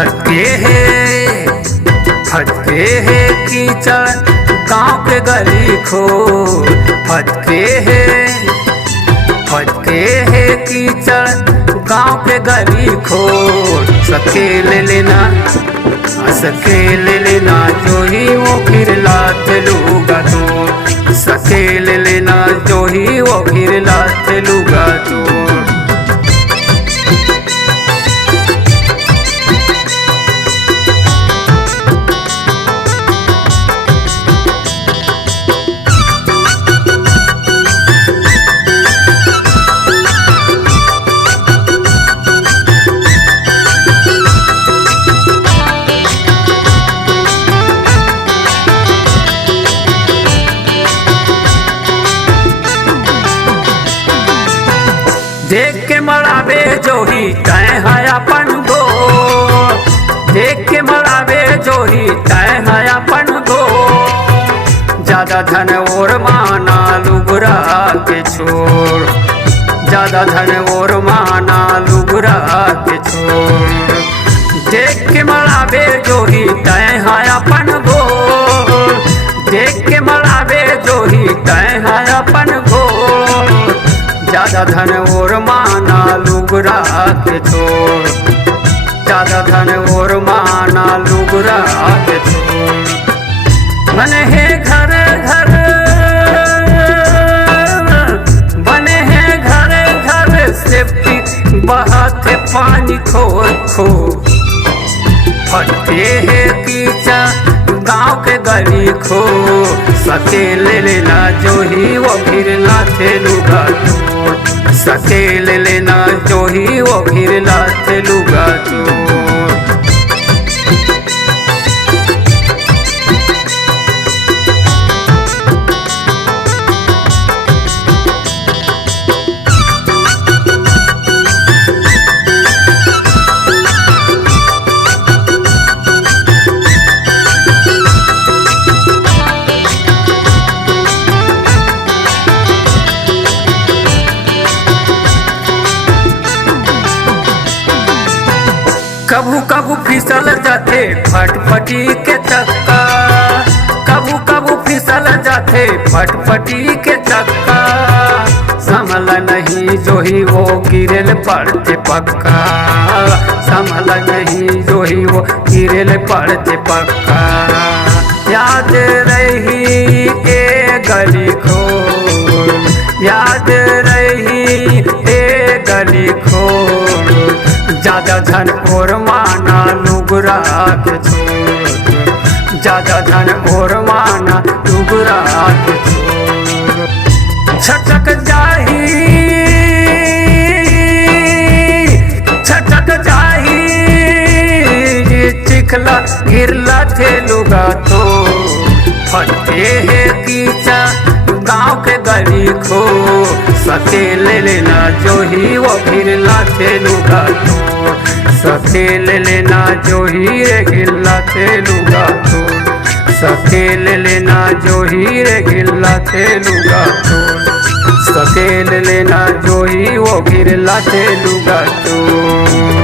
फटके है कीचड़ गाँव के गली खो। फटके है कीचड़ गाँव के गली खो। सकेल लेना जो ही वो फिर लात लूगा तो। सकेल लेना जो ही वो फिर लात लूगा तो। देख के मरावे जो ही तय है अपन गो। देख के मरावे जो ही तय है अपन गो। ज्यादा धन और माना लुगरा के छोड़। ज्यादा धन और माना लुगरा के छोड़। देख के मरावे जो ही तय है अपन गो। देख के मरावे जो ही तय है अपन गो। ज्यादा धन और माना लुगरा के छोड़। ज्यादा धन और माना लुगरा के छोड़। बने हैं घर से बहाते पानी खो। फटके है कीचड़ गाँव के गली खो। सकेल लेना जो ही वो फिर लाते लुगा तो। सकेल लेना जो ही वो फिर लाते लुगा तो। कभू फिसल जाते फटफटी के चक्का। कभू फिसल जाते फटफटी के चक्का। संभल नहीं जो ही वो गिरल पड़ते पक्का। संभल नहीं जो ही वो गिरल पड़ते पक्का। याद रही ए गली खोल। याद रही ए गली खोल। ज्यादा धन और माना लुगरा के छोड़। ज्यादा धन और माना लुगरा के छोड़। छटक जाही चिखला गिरला थे लुगा तो। फटके है कीचड़ गाँव के गली खो। सकेल लेना जो ही वो फिर लाते लुगा तो। सकेल लेना जो ही रे गिल्लाते लुगा तो। सकेल लेना जो ही रे गिल्लाते लुगा तो। सकेल लेना जो ही वो फिर लाते लुगा तो।